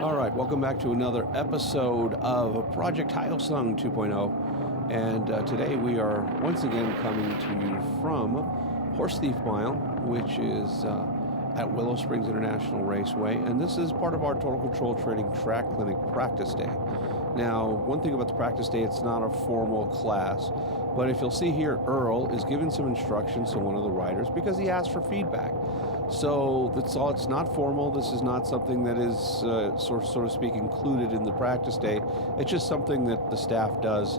All right, welcome back to another episode of Project Heilsung 2.0. And today we are once again coming to you from Horse Thief Mile, which is at Willow Springs International Raceway. And this is part of our Total Control Training Track Clinic Practice Day. Now, one thing about the practice day, it's not a formal class, but if you'll see here, Earl is giving some instructions to one of the riders because he asked for feedback. So that's all. It's not formal. This is not something that is so to speak included in the practice day. It's just something that the staff does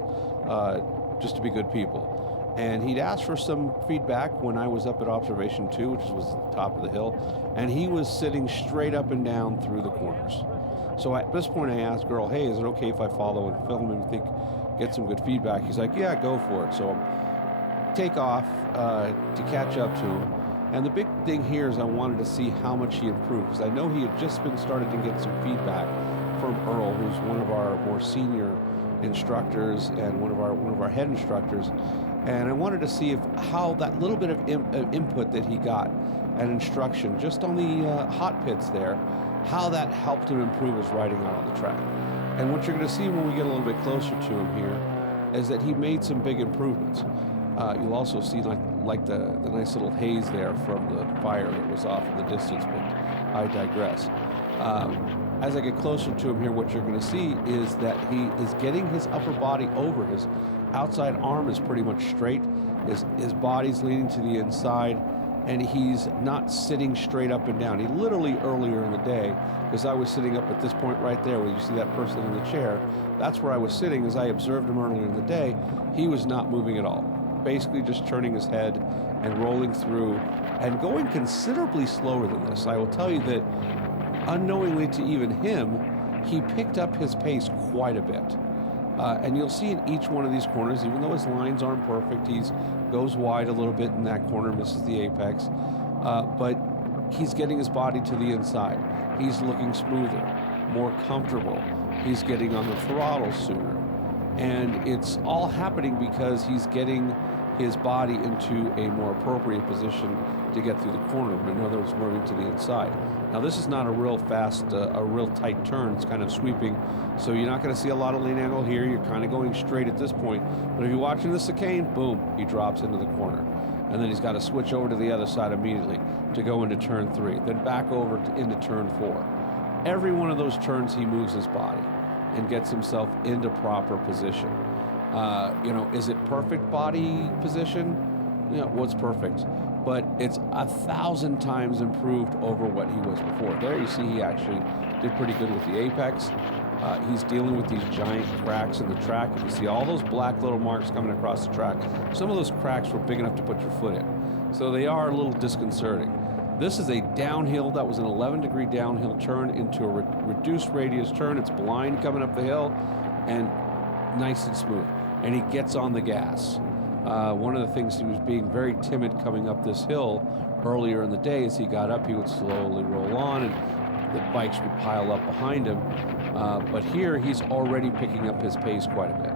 just to be good people. And he'd asked for some feedback when I was up at observation 2, which was at the top of the hill, and he was sitting straight up and down through the corners. So at this point, I asked Earl, "Hey, is it okay if I follow and film and get some good feedback?" He's like, "Yeah, go for it." So I take off to catch up to him. And the big thing here is I wanted to see how much he improved, because I know he had just been started to get some feedback from Earl, who's one of our more senior instructors and one of our head instructors. And I wanted to see how that little bit of input that he got and instruction just on the hot pits there, how that helped him improve his riding out on the track. And what you're going to see when we get a little bit closer to him here is that he made some big improvements. You'll also see like the nice little haze there from the fire that was off in the distance, but I digress. As I get closer to him here, what you're going to see is that he is getting his upper body over. His outside arm is pretty much straight. His body's leaning to the inside, and he's not sitting straight up and down. He literally, earlier in the day, because I was sitting up at this point right there where you see that person in the chair, that's where I was sitting as I observed him earlier in the day. He was not moving at all. Basically just turning his head and rolling through and going considerably slower than this. I will tell you that unknowingly to even him, he picked up his pace quite a bit. And you'll see in each one of these corners, even though his lines aren't perfect, he goes wide a little bit in that corner, misses the apex, but he's getting his body to the inside. He's looking smoother, more comfortable. He's getting on the throttle sooner. And it's all happening because he's getting his body into a more appropriate position to get through the corner. In other words, moving to the inside. Now, this is not a real fast, a real tight turn. It's kind of sweeping. So you're not going to see a lot of lean angle here. You're kind of going straight at this point. But if you're watching the chicane, boom, he drops into the corner. And then he's got to switch over to the other side immediately to go into turn 3. Then back over into turn 4. Every one of those turns, he moves his body and gets himself into proper position. Is it perfect body position? What's perfect? But it's 1,000 times improved over what he was before. There you see he actually did pretty good with the apex. He's dealing with these giant cracks in the track. You can see all those black little marks coming across the track. Some of those cracks were big enough to put your foot in. So they are a little disconcerting. This is a downhill. That was an 11-degree downhill turn into a reduced radius turn. It's blind coming up the hill and nice and smooth. And he gets on the gas. One of the things, he was being very timid coming up this hill earlier in the day. As he got up, he would slowly roll on and the bikes would pile up behind him. But here he's already picking up his pace quite a bit,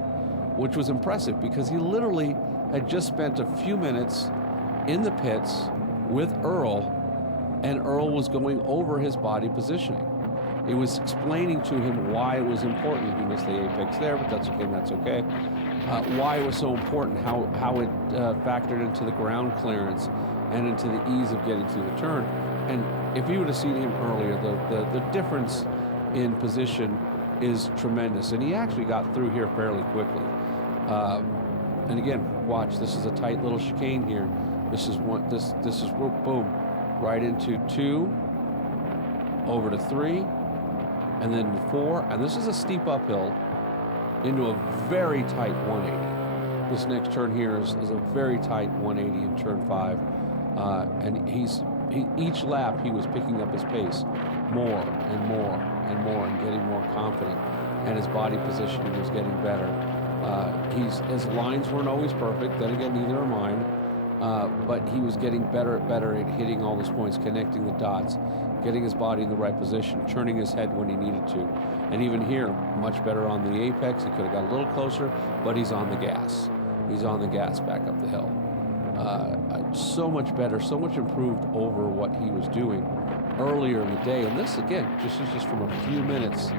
which was impressive because he literally had just spent a few minutes in the pits with Earl, and Earl was going over his body positioning. It was explaining to him why it was important. He missed the apex there, but that's okay. Why it was so important, how it factored into the ground clearance and into the ease of getting through the turn. And if you would have seen him earlier, the difference in position is tremendous. And he actually got through here fairly quickly. And again, watch, this is a tight little chicane here. This is boom. Right into 2, over to 3, and then 4. And this is a steep uphill into a very tight 180. This next turn here is a very tight 180 in turn 5. And each lap he was picking up his pace more and more and more and getting more confident. And his body positioning was getting better. His lines weren't always perfect. Then again, neither are mine. But he was getting better at hitting all those points, connecting the dots, getting his body in the right position, turning his head when he needed to. And even here, much better on the apex. He could have got a little closer, but he's on the gas. He's on the gas back up the hill. So much better, so much improved over what he was doing. earlier in the day. And this, again, is just from a few minutes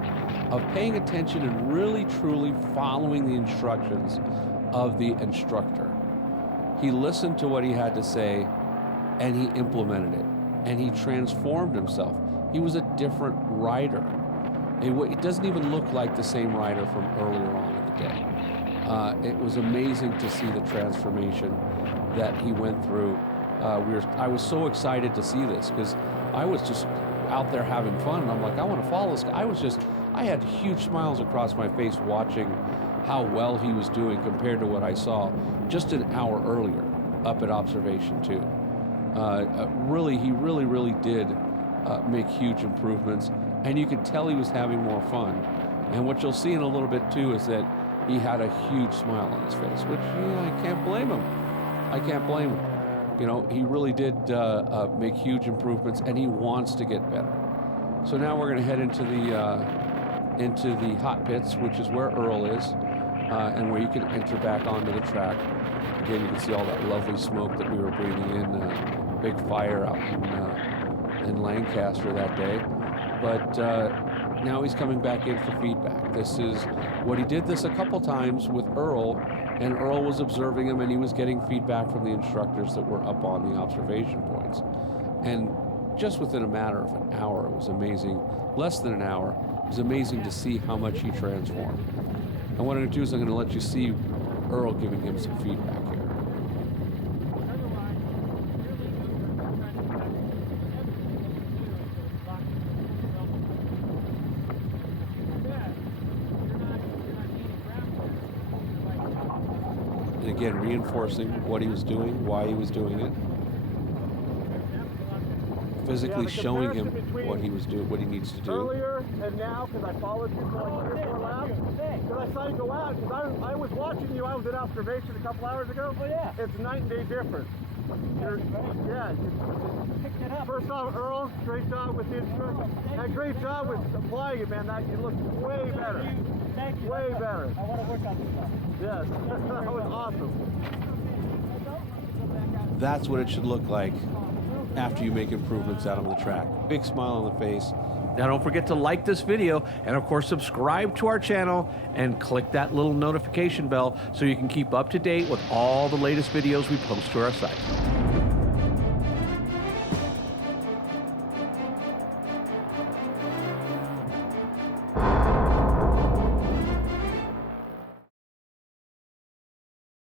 of paying attention and really, truly following the instructions of the instructor. He listened to what he had to say, and he implemented it, and he transformed himself. He was a different rider. It doesn't even look like the same rider from earlier on in the day. It was amazing to see the transformation that he went through. I was so excited to see this because I was just out there having fun, and I'm like, I want to follow this guy. I had huge smiles across my face watching how well he was doing compared to what I saw just an hour earlier up at Observation 2. He really did make huge improvements, and you could tell he was having more fun. And what you'll see in a little bit too is that he had a huge smile on his face, which I can't blame him. I can't blame him. You know, he really did make huge improvements, and he wants to get better. So now we're going to head into the hot pits, which is where Earl is, and where you can enter back onto the track. Again, you can see all that lovely smoke that we were breathing in. Big fire out in Lancaster that day. But now he's coming back in for feedback. This is what he did this a couple times with Earl, and Earl was observing him, and he was getting feedback from the instructors that were up on the observation points. And just within a matter of an hour, it was amazing. Less than an hour, it was amazing to see how much he transformed. And what I'm going to do is I'm going to let you see Earl giving him some feedback here. And again, reinforcing what he was doing, why he was doing it. Physically showing him what he was doing, what he needs to do. Earlier and now, because I followed you going 3 or 4 laps, because I saw you go out, because I was watching you. I was at Observation a couple hours ago. Oh yeah. It's night and day difference. Picked it up. First off, Earl, great job with the instructions. And great job with applying it, man. You look way better. Thank you. Way better. I want to work on this stuff. Yes. That was awesome. That's what it should look like after you make improvements out on the track. Big smile on the face. Now don't forget to like this video, and of course subscribe to our channel and click that little notification bell so you can keep up to date with all the latest videos we post to our site.